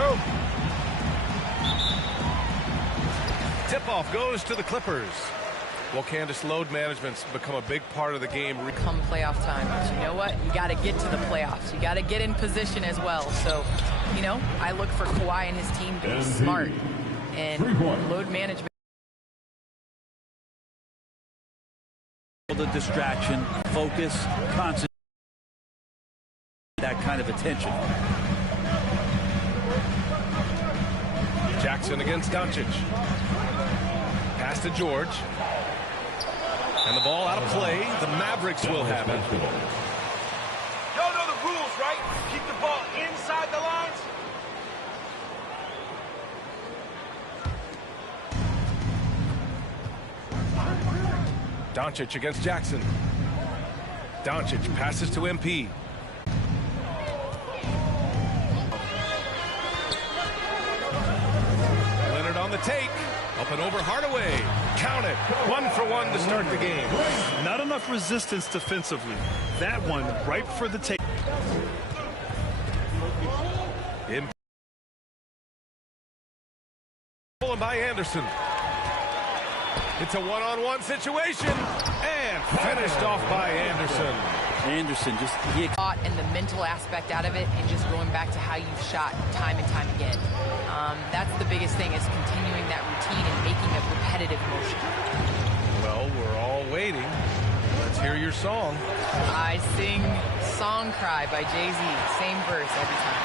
go. Tip-off goes to the Clippers. Well, Candace, load management's become a big part of the game. Come playoff time, but you know what? You got to get to the playoffs. You got to get in position as well. So, you know, I look for Kawhi and his team to be smart and load management. The distraction, focus, concentrate, that kind of attention. Jackson against Doncic. Pass to George. And the ball out of play. The Mavericks will have it. Y'all know the rules, right? Keep the ball inside the lines. Doncic against Jackson. Doncic passes to MP. Leonard on the take. Up and over Hardaway. Count it. 1 for 1 to start the game. Not enough resistance defensively. That one ripe for the take. Stolen by Anderson. It's a one-on-one situation. And finished off by Anderson. Anderson just And the mental aspect out of it and just going back to how you've shot time and time again. That's the biggest thing, is continuing that routine and making a repetitive motion. Well, we're all waiting. Let's hear your song. I sing Song Cry by Jay-Z. Same verse every time.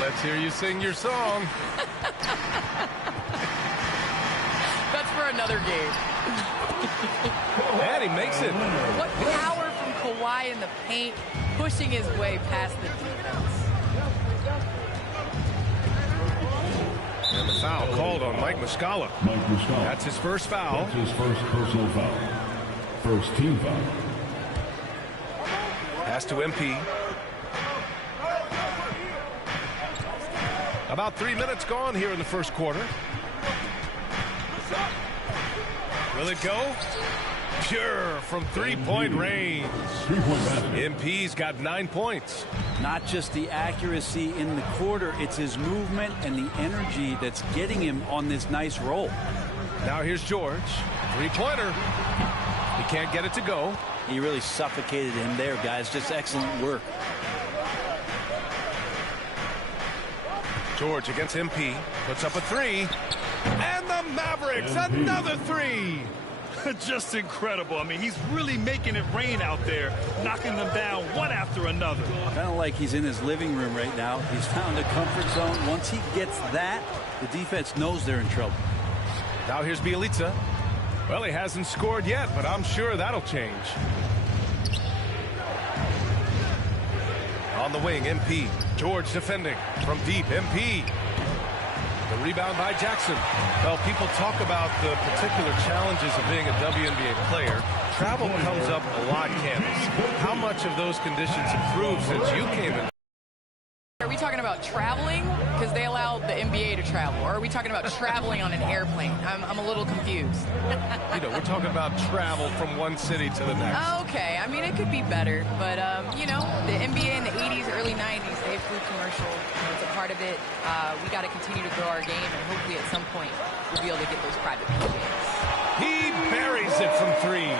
Let's hear you sing your song. That's for another game. And he makes it. What power from Kawhi in the paint, pushing his way past the defense. And the foul called on Mike Muscala. That's his first foul. That's his first personal foul. First team foul. Pass to MP. About 3 minutes gone here in the first quarter. Will it go? Pure from three-point range. MP's got 9 points. not just the accuracy in the quarter, it's his movement and the energy that's getting him on this nice roll. Now here's George. Three-pointer. He can't get it to go. He really suffocated him there, guys. Just excellent work. George against MP. Puts up a three. And the Mavericks, another three. Just incredible. I mean, he's really making it rain out there, knocking them down one after another. Kind of like he's in his living room right now. He's found a comfort zone. Once he gets that, the defense knows they're in trouble. Now here's Bielitsa. Well, he hasn't scored yet, but I'm sure that'll change. On the wing, MP. George defending from deep. MP. The rebound by Jackson. Well, people talk about the particular challenges of being a WNBA player. Travel comes up a lot, Candace. How much of those conditions improved since you came in? Are we talking about traveling because they allowed the NBA to travel, or are we talking about traveling on an airplane? I'm a little confused. You know, we're talking about travel from one city to the next. Okay, I mean, it could be better, but, you know, the NBA in the 80s, early 90s, they flew commercial. It's a part of it. We got to continue to grow our game, and hopefully at some point we'll be able to get those private games. He buries it from three.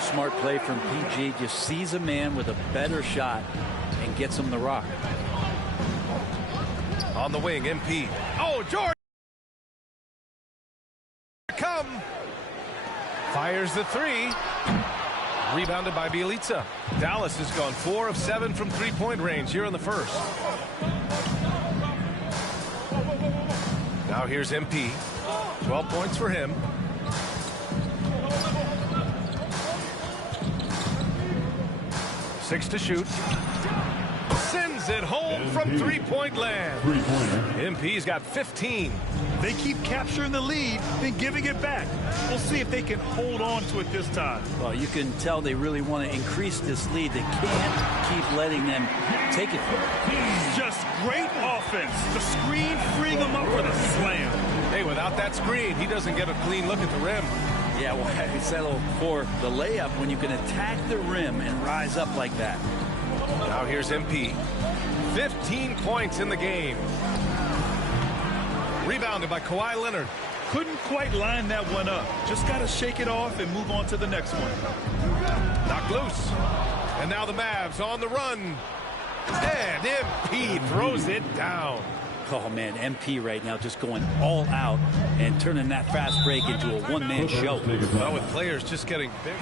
Smart play from PG. Just sees a man with a better shot and gets him the rock. On the wing, MP. Oh, George! Come! Fires the three. Rebounded by Bielitsa. Dallas has gone 4 of 7 from three-point range here in the first. Now here's MP. 12 points for him. Six to shoot. Sends it home from three-point land. MP's got 15. They keep capturing the lead, then giving it back. We'll see if they can hold on to it this time. Well, you can tell they really want to increase this lead. They can't keep letting them take it from them. Just great offense. The screen freeing them up for the slam. Hey, without that screen, he doesn't get a clean look at the rim. Yeah, well, I settle for the layup when you can attack the rim and rise up like that. Now here's MP. 15 points in the game. Rebounded by Kawhi Leonard. Couldn't quite line that one up. Just got to shake it off and move on to the next one. Knocked loose. And now the Mavs on the run. And MP throws it down. Oh, man, MP right now just going all out and turning that fast break into a one-man show. Well, with players just getting big.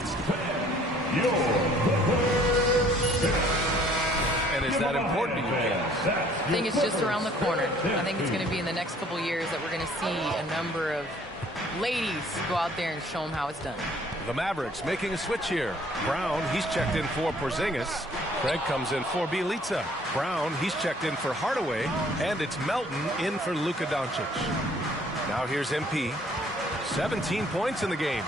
And is that important to you guys? I think it's just around the corner. I think it's going to be in the next couple years that we're going to see a number of ladies go out there and show them how it's done. The Mavericks making a switch here. Brown, he's checked in for Porzingis. Craig comes in for Bielitsa. Brown, he's checked in for Hardaway. And it's Melton in for Luka Doncic. Now here's MP. 17 points in the game.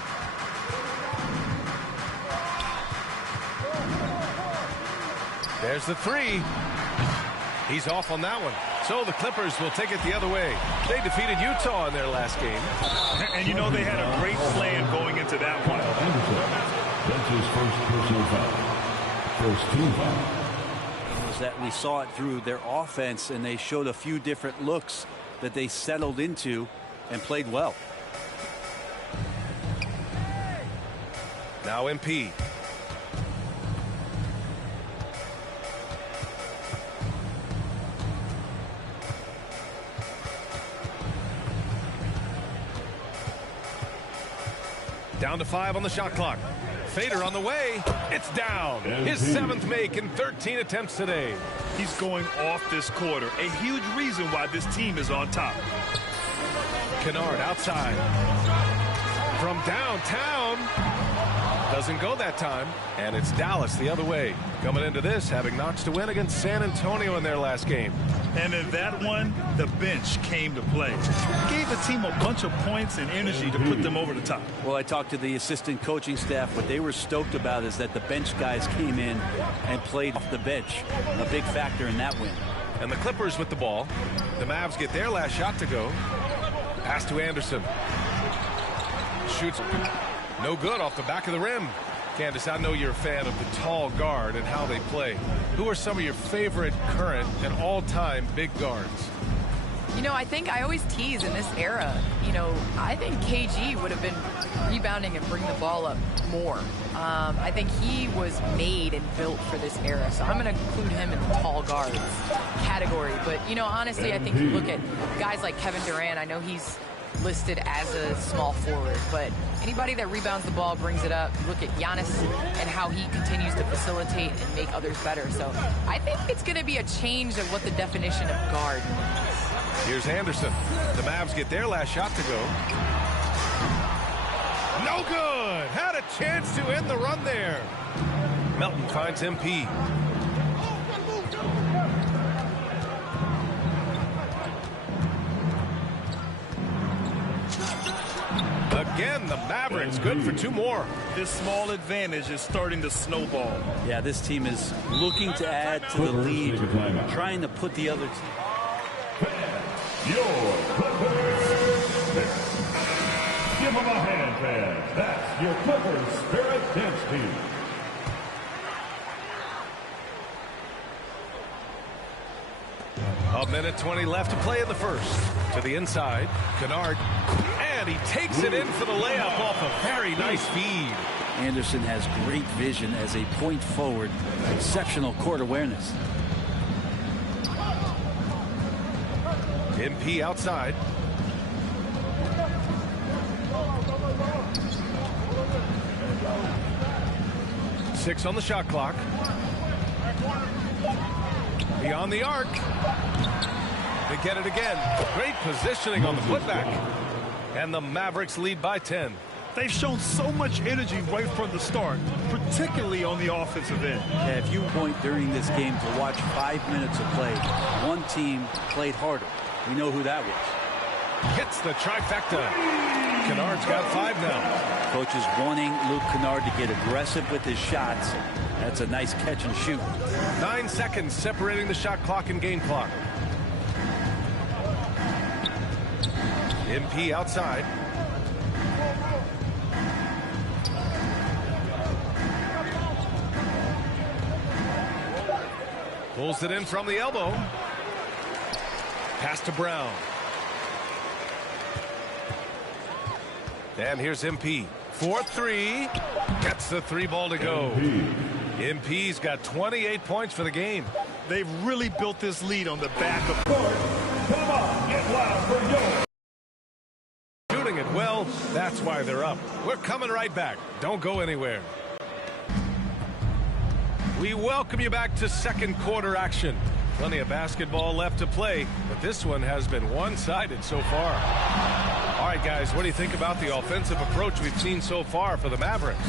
There's the three. He's off on that one. So the Clippers will take it the other way. They defeated Utah in their last game. And you know they had a great plan going into that one. That's his first personal foul. First team foul. Was that we saw it through their offense, and they showed a few different looks that they settled into and played well. Now MP. Down to 5 on the shot clock. Fader on the way. It's down. His 7th make in 13 attempts today. He's going off this quarter. A huge reason why this team is on top. Kennard outside. From downtown. Doesn't go that time. And it's Dallas the other way. Coming into this, having notched a win against San Antonio in their last game. And in that one, the bench came to play. Gave the team a bunch of points and energy to put them over the top. Well, I talked to the assistant coaching staff. What they were stoked about is that the bench guys came in and played off the bench. A big factor in that win. And the Clippers with the ball. The Mavs get their last shot to go. Pass to Anderson. Shoots. No good off the back of the rim. Candace, I know you're a fan of the tall guard and how they play. Who are some of your favorite current and all-time big guards? You know, I think I always tease in this era, you know, I think KG would have been rebounding and bringing the ball up more. I think he was made and built for this era, so I'm going to include him in the tall guards category. But, you know, honestly, I think you look at guys like Kevin Durant. I know he's listed as a small forward, but anybody that rebounds the ball, brings it up. Look at Giannis and how he continues to facilitate and make others better. So I think it's going to be a change of what the definition of guard means. Here's Anderson. The Mavs get their last shot to go. No good. Had a chance to end the run there. Melton finds MP. Again, the Mavericks good for 2 more. This small advantage is starting to snowball. Yeah, this team is looking to add to the lead, trying to put the other team. Your Clippers. Give them a hand, fans. That's your Clippers Spirit Dance Team. A minute 20 left to play in the first. To the inside, Kennard. And he takes it in for the layup off a very nice feed. Anderson has great vision as a point forward. Exceptional court awareness. MP outside. Six on the shot clock. Beyond the arc. They get it again. Great positioning on the putback. And the Mavericks lead by 10. They've shown so much energy right from the start, particularly on the offensive end. Yeah, if you point during this game to watch 5 minutes of play, one team played harder. We know who that was. Hits the trifecta. Kennard's got 5 now. Coach is wanting Luke Kennard to get aggressive with his shots. That's a nice catch and shoot. 9 seconds separating the shot clock and game clock. MP outside. Pulls it in from the elbow. Pass to Brown. And here's MP. 4-3. Gets the 3 ball to go. MP's got 28 points for the game. They've really built this lead on the back of Court. Come on, get loud for yours. Shooting it well, that's why they're up. We're coming right back. Don't go anywhere. We welcome you back to second quarter action. Plenty of basketball left to play, but this one has been one-sided so far. All right, guys, what do you think about the offensive approach we've seen so far for the Mavericks?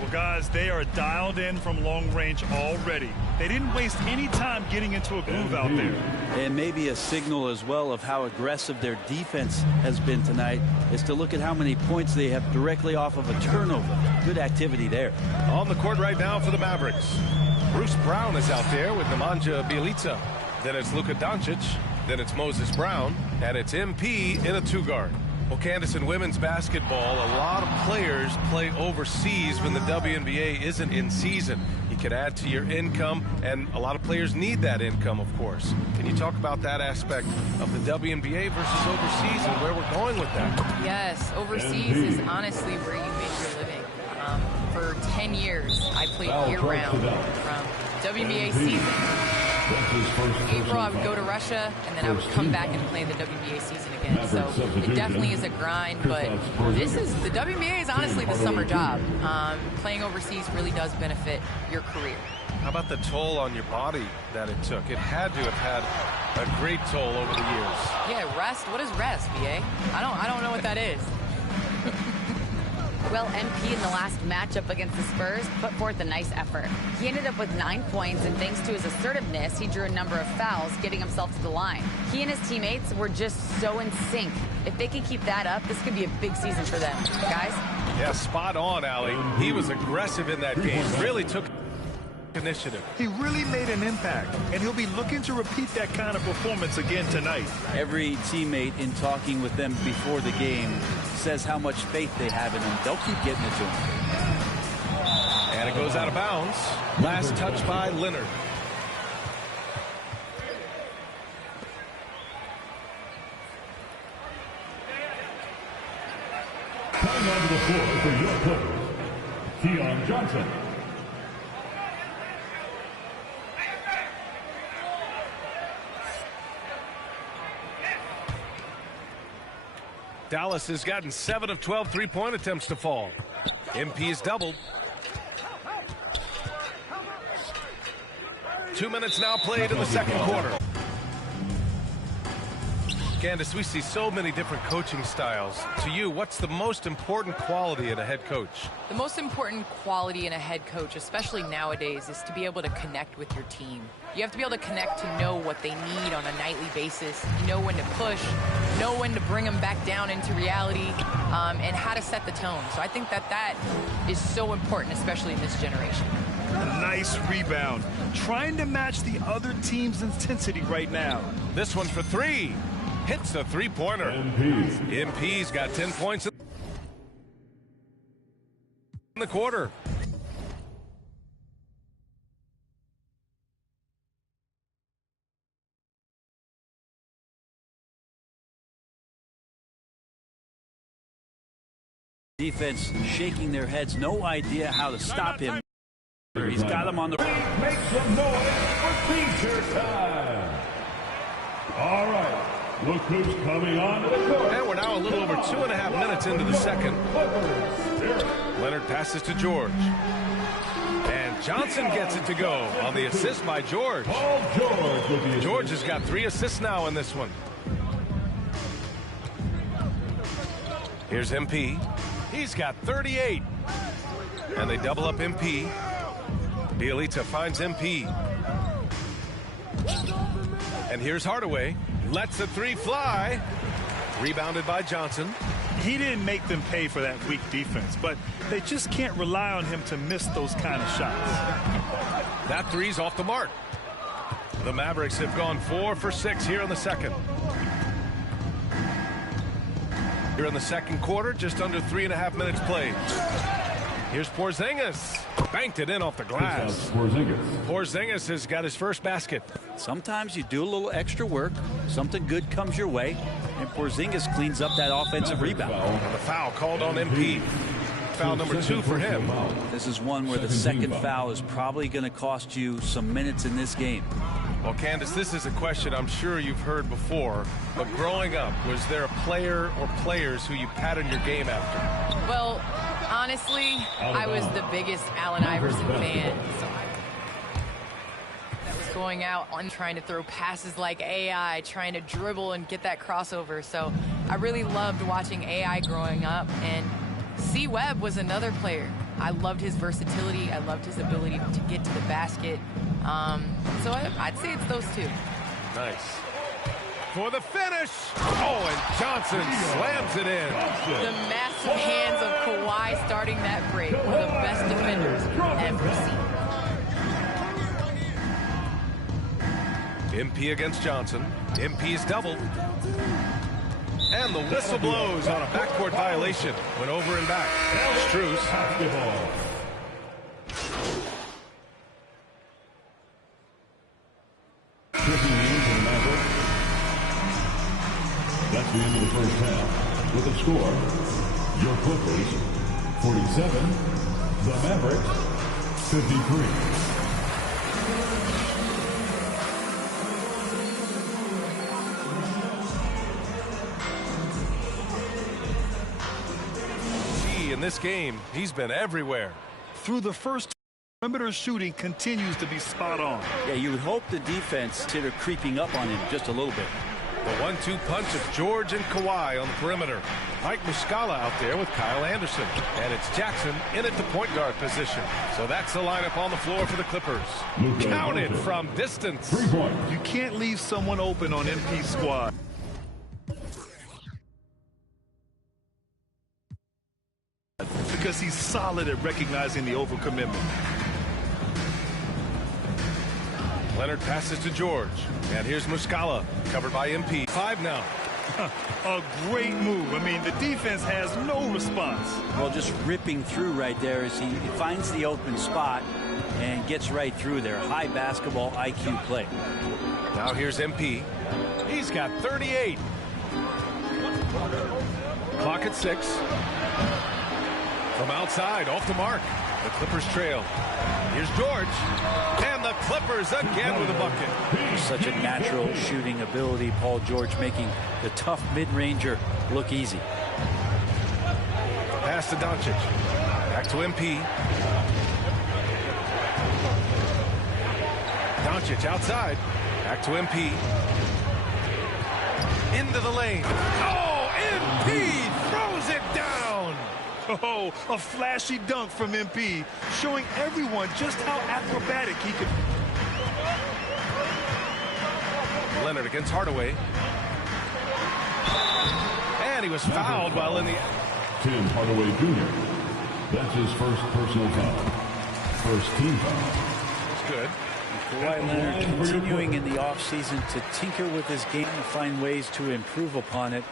Well, guys, they are dialed in from long range already. They didn't waste any time getting into a groove out there. And maybe a signal as well of how aggressive their defense has been tonight is to look at how many points they have directly off of a turnover. Good activity there. On the court right now for the Mavericks. Bruce Brown is out there with Nemanja Bjelica. Then it's Luka Doncic. Then it's Moses Brown. And it's MP in a 2-guard. Well, Candace, in women's basketball, a lot of players play overseas when the WNBA isn't in season. You can add to your income, and a lot of players need that income, of course. Can you talk about that aspect of the WNBA versus overseas and where we're going with that? Yes, overseas is honestly where you make your living. For 10 years, I played year-round from WNBA season. April, I would go to Russia, and then I would come back and play the WNBA season again. So it definitely is a grind, but the WNBA is honestly the summer job. Playing overseas really does benefit your career. How about the toll on your body that it took? It had to have had a great toll over the years. Yeah, rest. What is rest, BA? I don't know what that is. Well, MP in the last matchup against the Spurs put forth a nice effort. He ended up with 9 points, and thanks to his assertiveness, he drew a number of fouls, getting himself to the line. He and his teammates were just so in sync. If they can keep that up, this could be a big season for them. Guys? Yeah, spot on, Allie. He was aggressive in that game. Really took initiative. He really made an impact, and he'll be looking to repeat that kind of performance again tonight. Every teammate in talking with them before the game says how much faith they have in him. They'll keep getting it to him. And it goes out of bounds. Last touch by Leonard. Coming onto the floor for your Clippers, Keon Johnson. Dallas has gotten 7 of 12 3-point attempts to fall. MP is doubled. 2 minutes now played in the second quarter. Candace, we see so many different coaching styles. To you, what's the most important quality in a head coach? The most important quality in a head coach, especially nowadays, is to be able to connect with your team. You have to be able to connect to know what they need on a nightly basis, know when to push, know when to bring them back down into reality, and how to set the tone. So I think that is so important, especially in this generation. A nice rebound. Trying to match the other team's intensity right now. This one for 3. Hits a 3-pointer. MP's got 10 points in the quarter. Defense shaking their heads, no idea how to stop him. He's got him on the... Make some noise for T-shirt time. All right. Look who's coming on to the court. And we're now a little over 2.5 minutes into the second. Leonard passes to George. And Johnson gets it to go on the assist by George. George has got 3 assists now in this one. Here's MP. He's got 38. And they double up MP. Bjelica finds MP. And here's Hardaway. Lets the 3 fly. Rebounded by Johnson. He didn't make them pay for that weak defense, but they just can't rely on him to miss those kind of shots. That 3's off the mark. The Mavericks have gone 4 for 6 here in the second. Here in the second quarter, just under 3.5 minutes played. Here's Porzingis. Banked it in off the glass. Porzingis has got his first basket. Sometimes you do a little extra work. Something good comes your way. And Porzingis cleans up that offensive rebound. And the foul called on MP. Foul number 2 for him. This is one where the second foul is probably going to cost you some minutes in this game. Well, Candace, this is a question I'm sure you've heard before, but growing up, was there a player or players who you patterned your game after? Well, honestly, I was the biggest Allen Iverson fan. So I was going out and trying to throw passes like AI, trying to dribble and get that crossover. So I really loved watching AI growing up, and C. Webb was another player. I loved his versatility. I loved his ability to get to the basket. So I'd say it's those two. Nice. For the finish. Oh, and Johnson slams it in. The massive hands of Kawhi starting that break. One of the best defenders ever seen. MP against Johnson. MP's doubled. And the whistle blows on a backcourt violation. Went over and back. Strus. That's the end of the first half. With a score, your Clippers 47, the Mavericks 53. In this game, he's been everywhere. Through the first, perimeter shooting continues to be spot on. Yeah, you would hope the defense consider creeping up on him just a little bit. The 1-2 punch of George and Kawhi on the perimeter. Mike Muscala out there with Kyle Anderson. And it's Jackson in at the point guard position. So that's the lineup on the floor for the Clippers. Counted from distance. You can't leave someone open on MP's squad. Because he's solid at recognizing the overcommitment. Leonard passes to George. And here's Muscala, covered by MP. 5 now. A great move. I mean, the defense has no response. Well, just ripping through right there as he finds the open spot and gets right through there. High basketball IQ play. Now here's MP. He's got 38. Clock at 6. From outside, off the mark. The Clippers trail. Here's George. And the Clippers again with a bucket. Such a natural shooting ability. Paul George making the tough mid-ranger look easy. Pass to Doncic. Back to MP. Doncic outside. Back to MP. Into the lane. Oh, MP throws it down. Oh, a flashy dunk from MP, showing everyone just how acrobatic he could. Leonard against Hardaway. And he was fouled while in the... Tim Hardaway Jr. That's his first personal foul. First team foul. It's good. Kawhi Leonard continuing in the offseason to tinker with his game and find ways to improve upon it.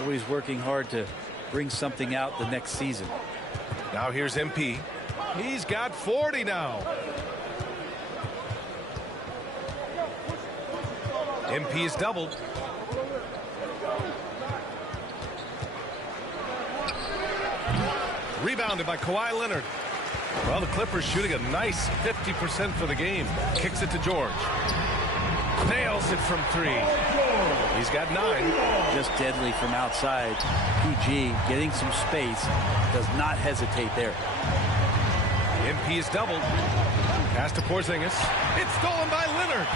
Always working hard to bring something out the next season. Now here's MP. He's got 40 now. MP is doubled. Rebounded by Kawhi Leonard. Well, the Clippers shooting a nice 50% for the game. Kicks it to George. Nails it from 3. He's got 9. Just deadly from outside. PG getting some space. Does not hesitate there. MP is doubled. Pass to Porzingis. It's stolen by Leonard.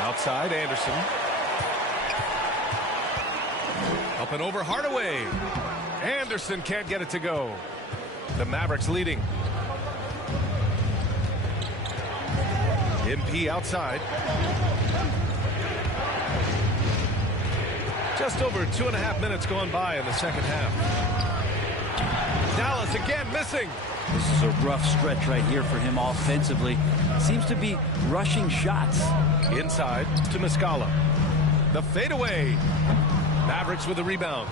Outside, Anderson. Up and over Hardaway. Anderson can't get it to go. The Mavericks leading. MP outside. Just over 2.5 minutes gone by in the second half. Dallas again missing. This is a rough stretch right here for him offensively. Seems to be rushing shots. Inside to Muscala. The fadeaway. Mavericks with the rebound.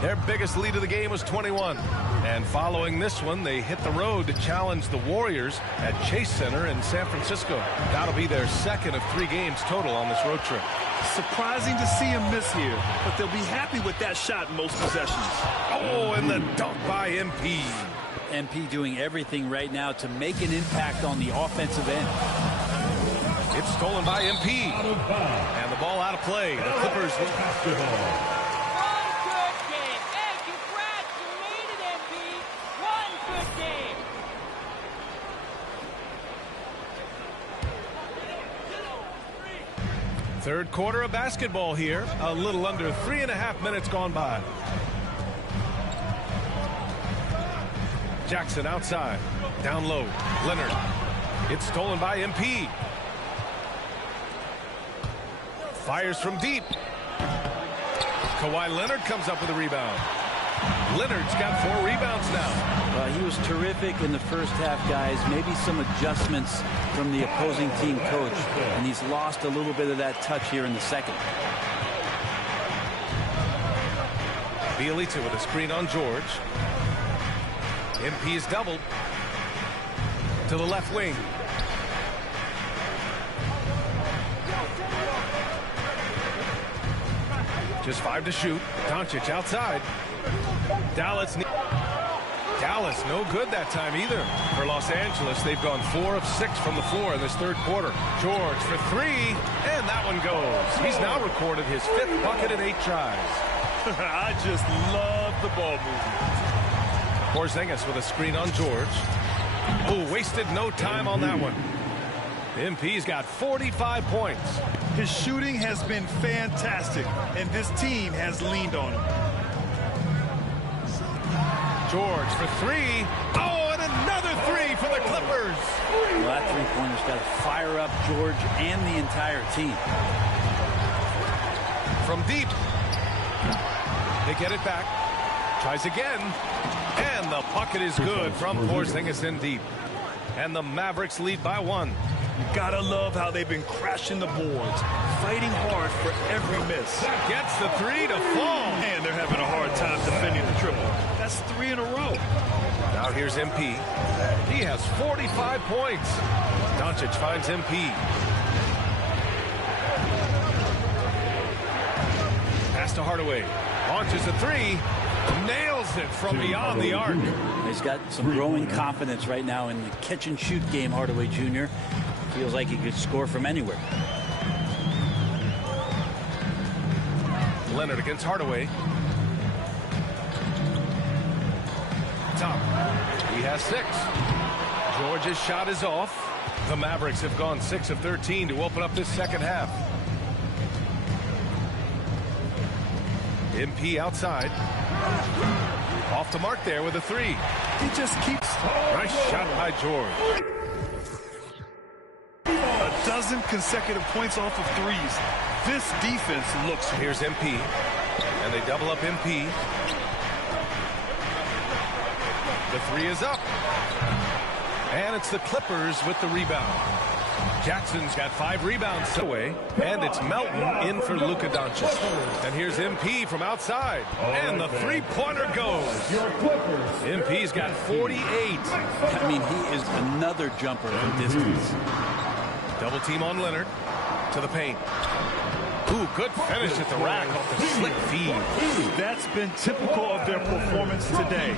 Their biggest lead of the game was 21. And following this one, they hit the road to challenge the Warriors at Chase Center in San Francisco. That'll be their second of 3 games total on this road trip. Surprising to see him miss here, but they'll be happy with that shot in most possessions. Oh, and the dunk by MP. MP doing everything right now to make an impact on the offensive end. It's stolen by MP. And the ball out of play. The Clippers will basketball. Third quarter of basketball here. A little under 3.5 minutes gone by. Jackson outside. Down low. Leonard. It's stolen by MP. Fires from deep. Kawhi Leonard comes up with a rebound. Leonard's got 4 rebounds now. He was terrific in the first half, guys. Maybe some adjustments from the opposing team coach, and he's lost a little bit of that touch here in the second. Bielitsa with a screen on George. MP is doubled. To the left wing. Just 5 to shoot. Doncic outside. Dallas no good that time either. For Los Angeles, they've gone 4 of 6 from the floor in this third quarter. George for 3, and that one goes. He's now recorded his 5th bucket in 8 tries. I just love the ball movement. Porzingis with a screen on George. Oh, wasted no time on that one. MP's got 45 points. His shooting has been fantastic, and this team has leaned on him. George for 3. Oh, and another 3 for the Clippers. Well, that three-pointer's got to fire up George and the entire team. From deep. They get it back. Tries again. And the bucket is good from Porzingis in deep. And the Mavericks lead by 1. You gotta love how they've been crashing the boards, fighting hard for every miss. Gets the 3 to fall. And they're having a hard time defending the triple. That's 3 in a row. Now here's MP. He has 45 points. Doncic finds MP. Pass to Hardaway. Launches a 3. Nails it from beyond the arc. He's got some growing confidence right now in the catch-and-shoot game, Hardaway Jr. Feels like he could score from anywhere. Leonard against Hardaway. Top. He has 6. George's shot is off. The Mavericks have gone 6 of 13 to open up this second half. MP outside. Off the mark there with a 3. He just keeps... Nice shot by George. A dozen consecutive points off of 3s. This defense looks... Here's MP. And they double up MP. The 3 is up. And it's the Clippers with the rebound. Jackson's got 5 rebounds away. And it's Melton in for Luka Doncic. And here's MP from outside. And the 3-pointer goes. MP's got 48. I mean, he is another jumper from distance. Double team on Leonard. To the paint. Ooh, good finish at the rack off the slick feed. That's been typical of their performance today.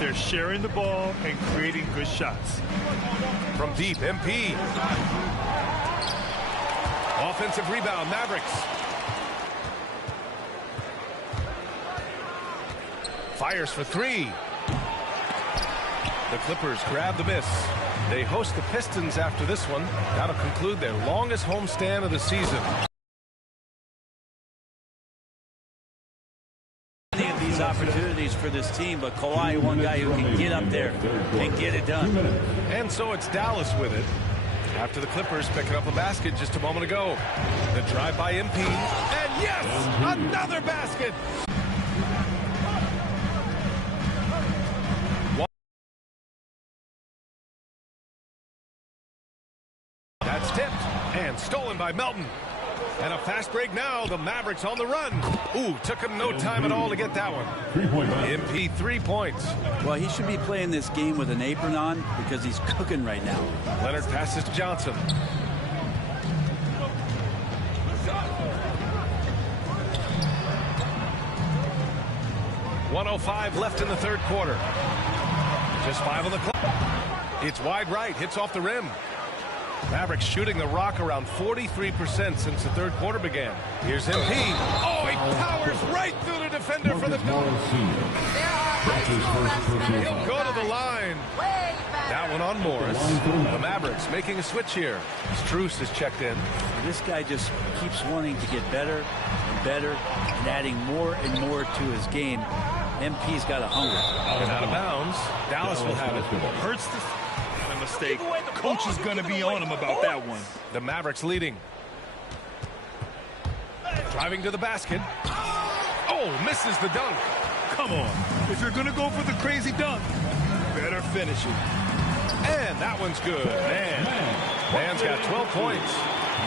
They're sharing the ball and creating good shots. From deep, MP. Offensive rebound, Mavericks. Fires for 3. The Clippers grab the miss. They host the Pistons after this one. That'll conclude their longest homestand of the season. Many of these opportunities for this team, but Kawhi, one guy who can get up there and get it done. And so it's Dallas with it. After the Clippers picking up a basket just a moment ago. The drive by MP. And yes, another basket. That's tipped and stolen by Melton. And a fast break now. The Mavericks on the run. Ooh, took him no time at all to get that one. 3-point MP 3 points. Well, he should be playing this game with an apron on because he's cooking right now. Leonard passes to Johnson. .105 left in the third quarter. Just 5 on the clock. It's wide right, hits off the rim. Mavericks shooting the rock around 43% since the third quarter began. Here's MP. Oh, he powers right through the defender for the dunk. He'll go to the line. That one on Morris. The Mavericks making a switch here. Strus is checked in. This guy just keeps wanting to get better and better and adding more and more to his game. MP's got a hunger. And out of bounds. Dallas will have it. Hurts this. A mistake. Coach is going to be on him about that one. The Mavericks leading. Driving to the basket. Oh, misses the dunk. Come on. If you're going to go for the crazy dunk, better finish it. And that one's good. Man's got 12 points.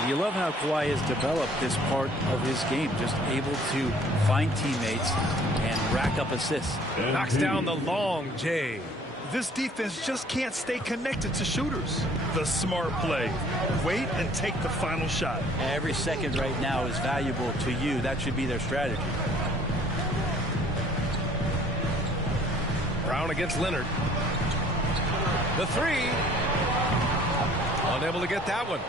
You love how Kawhi has developed this part of his game, just able to find teammates and rack up assists. Knocks down the long J. This defense just can't stay connected to shooters. The smart play. Wait and take the final shot. Every second right now is valuable to you. That should be their strategy. Brown against Leonard. The three. Unable to get that one.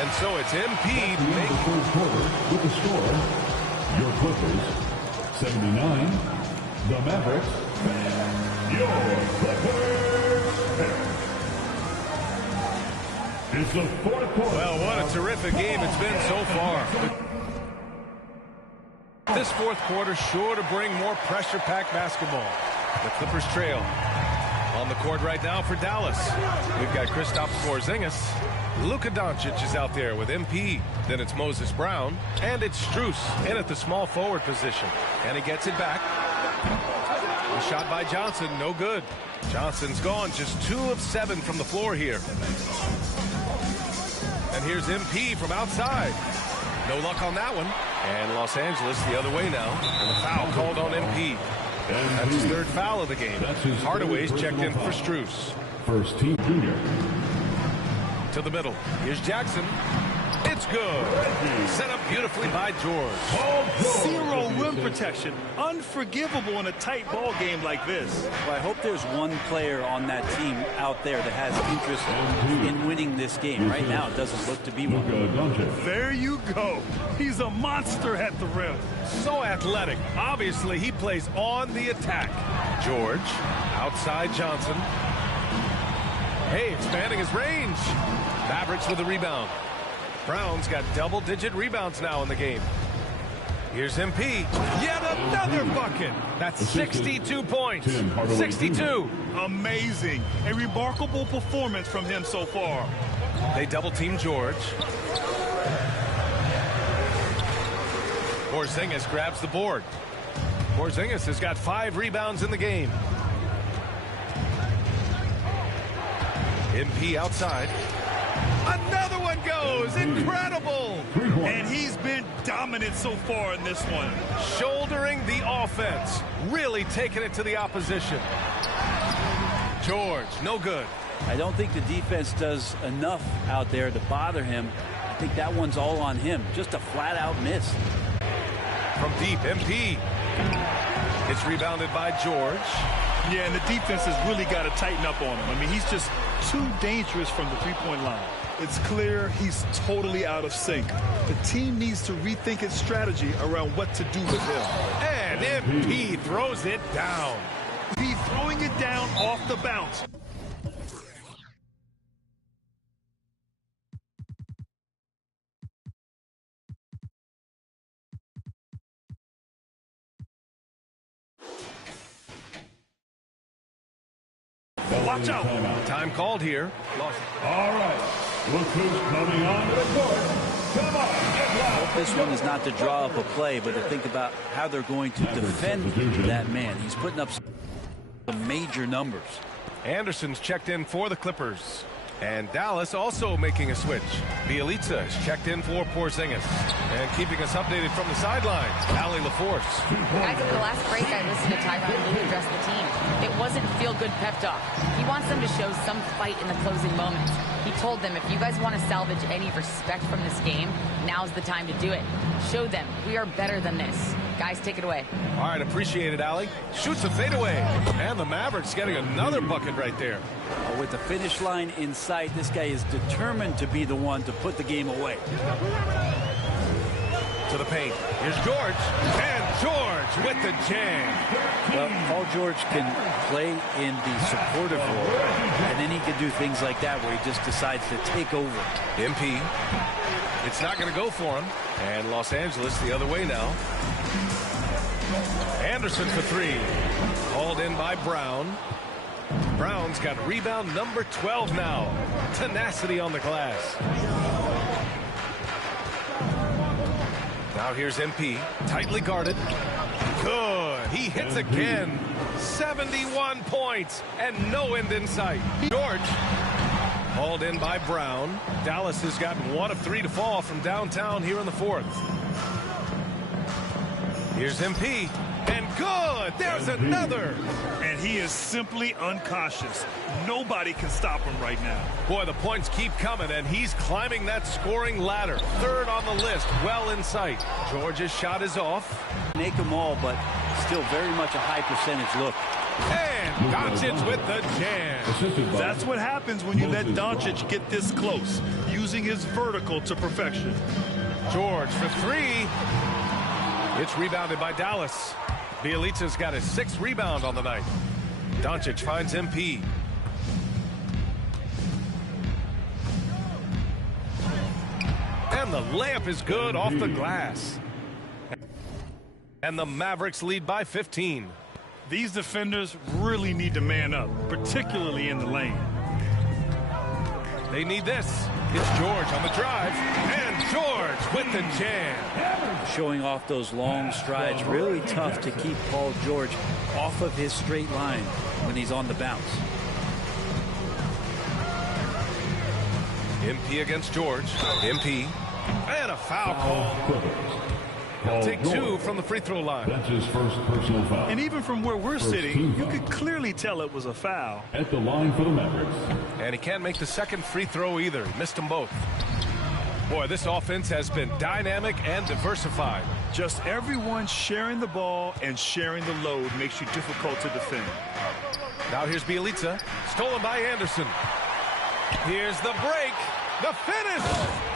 And so it's MP to make the third quarter with the score. Your Clippers 79. The Mavericks. Your Clippers. It's the fourth quarter. Well, what a terrific game it's been so far. This fourth quarter sure to bring more pressure-packed basketball. The Clippers trail. On the court right now for Dallas. We've got Kristaps Porzingis. Luka Doncic is out there with MP. Then it's Moses Brown. And it's Strus in at the small forward position. And he gets it back. A shot by Johnson, no good. Johnson's gone, just 2 of 7 from the floor here. And here's MP from outside. No luck on that one. And Los Angeles the other way now. And a foul called on MP. That's his third foul of the game. Hardaway's checked in for Strus. First team junior. To the middle. Here's Jackson. It's good. Set up beautifully by George. Zero rim protection. Unforgivable in a tight ball game like this. Well, I hope there's one player on that team out there that has interest in winning this game. Right now, it doesn't look to be one. There you go. He's a monster at the rim. So athletic. Obviously, he plays on the attack. George, outside Johnson. Hey, expanding his range. Mavericks with the rebound. Brown's got double-digit rebounds now in the game. Here's MP. Yet another bucket. That's 62 points. 62. Amazing. A remarkable performance from him so far. They double-team George. Porzingis grabs the board. Porzingis has got 5 rebounds in the game. MP outside. Another one goes. Incredible. And he's been dominant so far in this one. Shouldering the offense. Really taking it to the opposition. George, no good. I don't think the defense does enough out there to bother him. I think that one's all on him. Just a flat-out miss. From deep, MP. It's rebounded by George. Yeah, and the defense has really got to tighten up on him. I mean, he's just too dangerous from the three-point line. It's clear he's totally out of sync. The team needs to rethink its strategy around what to do with him. And MP throws it down. He's throwing it down off the bounce. Watch out. Time called here. All right. Look who's coming on to the court. Come on, get loud. This one is not to draw up a play, but to think about how they're going to defend that man. He's putting up some major numbers. Anderson's checked in for the Clippers. And Dallas also making a switch. Bielitsa is checked in for Porzingis. And keeping us updated from the sidelines, Allie LaForce. Guys, at the last break, I listened to Tyronn Lue address the team. It wasn't feel-good pep talk. He wants them to show some fight in the closing moments. He told them, if you guys want to salvage any respect from this game, now's the time to do it. Show them we are better than this. Guys, take it away. All right, appreciate it, Allie. Shoots a fadeaway. And the Mavericks getting another bucket right there. With the finish line in sight, this guy is determined to be the one to put the game away. To the paint. Here's George. And George with the jam. Well, Paul George can play in the supportive role, and then he can do things like that where he just decides to take over. MP. It's not going to go for him. And Los Angeles the other way now. Anderson for three. Hauled in by Brown. Brown's got rebound number 12 now. Tenacity on the glass. Now here's MP. Tightly guarded. Good. He hits again. 71 points and no end in sight. George. Hauled in by Brown. Dallas has gotten 1 of 3 to fall from downtown here in the fourth. Here's MP. And good. There's another. And he is simply uncautious. Nobody can stop him right now. Boy, the points keep coming, and he's climbing that scoring ladder. Third on the list, well in sight. George's shot is off. Make them all, but still very much a high percentage look. And Doncic with the jam. That's what happens when you let Doncic get this close, using his vertical to perfection. George for three. It's rebounded by Dallas. Bielitsa's got his 6th rebound on the night. Doncic finds MP. And the layup is good off the glass. And the Mavericks lead by 15. These defenders really need to man up, particularly in the lane. They need this. It's George on the drive. And George with the jam. Showing off those long strides. Really tough to keep Paul George off of his straight line when he's on the bounce. MP against George. MP. And a foul call. He'll take 2 from the free throw line. That's his first personal foul. And even from where we're sitting, you could clearly tell it was a foul. At the line for the Mavericks. And he can't make the second free throw either. He missed them both. Boy, this offense has been dynamic and diversified. Just everyone sharing the ball and sharing the load makes you difficult to defend. Now here's Bielitsa. Stolen by Anderson. Here's the break. The finish.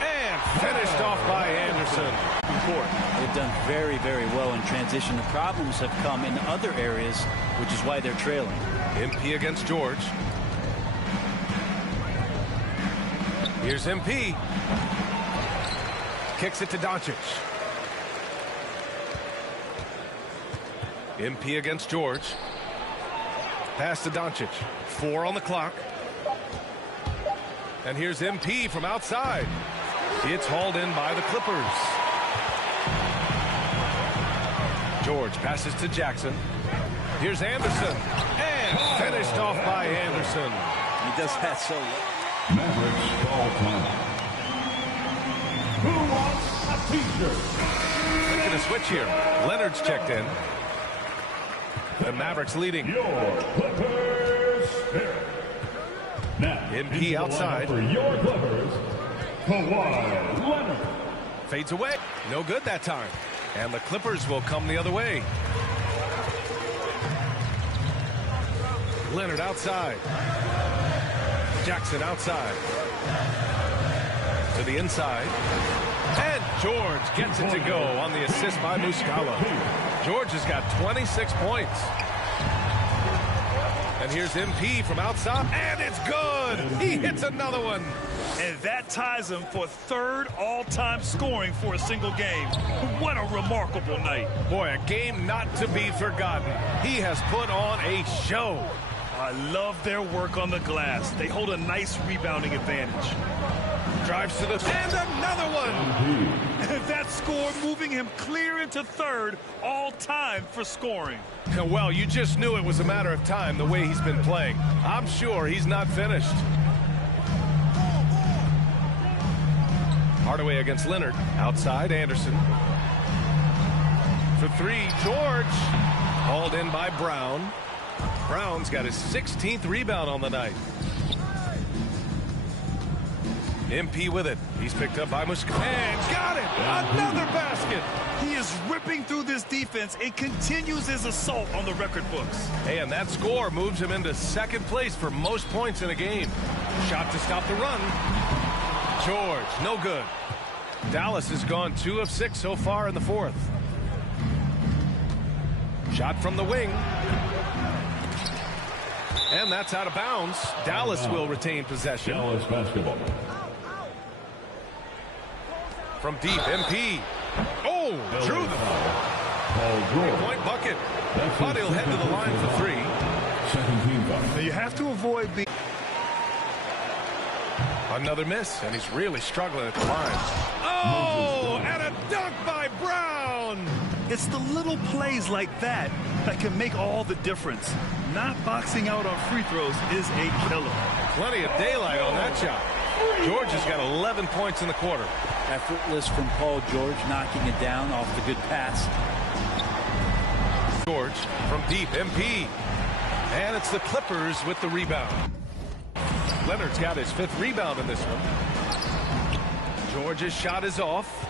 And finished off by Anderson. They've done very, very well in transition. The problems have come in other areas, which is why they're trailing. MP against George. Here's MP. Kicks it to Doncic. MP against George. Pass to Doncic. 4 on the clock. And here's MP from outside. It's hauled in by the Clippers. George passes to Jackson. Here's Anderson. And finished off by Anderson. He does that so well. Mavericks ball time. Who wants a t-shirt? Making a switch here. Leonard's checked in. The Mavericks leading. Your Clippers Spirit. Now, MP outside. For your Clippers, Kawhi Leonard. Fades away. No good that time. And the Clippers will come the other way. Leonard outside. Jackson outside. To the inside. And George gets it to go on the assist by Muscala. George has got 26 points. And here's MP from outside. And it's good. He hits another one. And that ties him for 3rd all-time scoring for a single game. What a remarkable night. Boy, a game not to be forgotten. He has put on a show. I love their work on the glass. They hold a nice rebounding advantage. Drives to the... And another one! That score moving him clear into 3rd all-time for scoring. Well, you just knew it was a matter of time the way he's been playing. I'm sure he's not finished. Hardaway against Leonard. Outside, Anderson. For three, George. Hauled in by Brown. Brown's got his 16th rebound on the night. MP with it. He's picked up by Muscala. And got it! Another basket! He is ripping through this defense and continues his assault on the record books. And that score moves him into second place for most points in a game. Shot to stop the run. George, no good. Dallas has gone 2 of 6 so far in the fourth. Shot from the wing. And that's out of bounds. Dallas will retain possession. Dallas basketball. From deep, MP. Oh, drew the three-point bucket. But he'll head to the line for 3. 17 foul. Now you have to avoid being... Another miss, and he's really struggling at the line. Oh, and a dunk by Brown. It's the little plays like that that can make all the difference. Not boxing out on free throws is a killer. Plenty of daylight on that shot. George has got 11 points in the quarter. Effortless from Paul George, knocking it down off the good pass. George from deep, MP. And it's the Clippers with the rebound. Leonard's got his 5th rebound in this one. George's shot is off.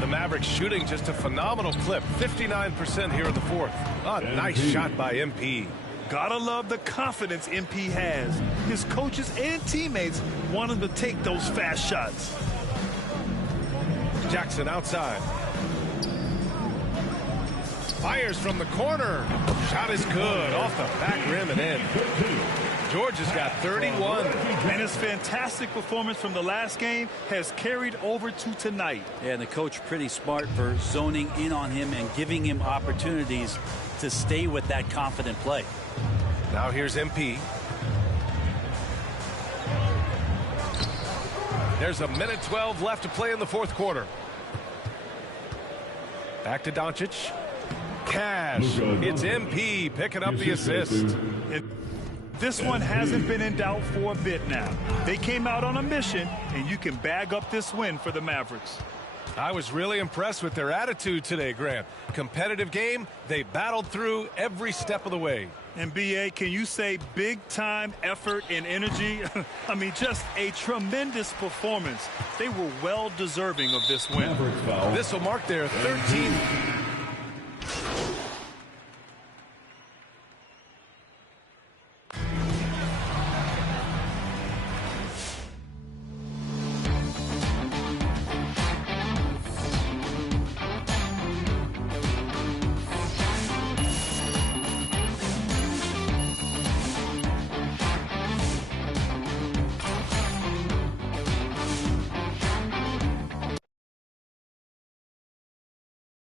The Mavericks shooting just a phenomenal clip. 59% here in the fourth. A nice shot by MP. Gotta love the confidence MP has. His coaches and teammates want him to take those fast shots. Jackson outside. Fires from the corner. Shot is good. Off the back rim and in. George has got 31. And his fantastic performance from the last game has carried over to tonight. Yeah, and the coach pretty smart for zoning in on him and giving him opportunities to stay with that confident play. Now here's MP. There's 1:12 left to play in the fourth quarter. Back to Doncic. Cash. It's MP picking up the assist. And this one hasn't been in doubt for a bit now. They came out on a mission, and you can bag up this win for the Mavericks. I was really impressed with their attitude today, Grant. Competitive game. They battled through every step of the way. And BA, can you say big time effort and energy? I mean, just a tremendous performance. They were well deserving of this win. This will mark their 13th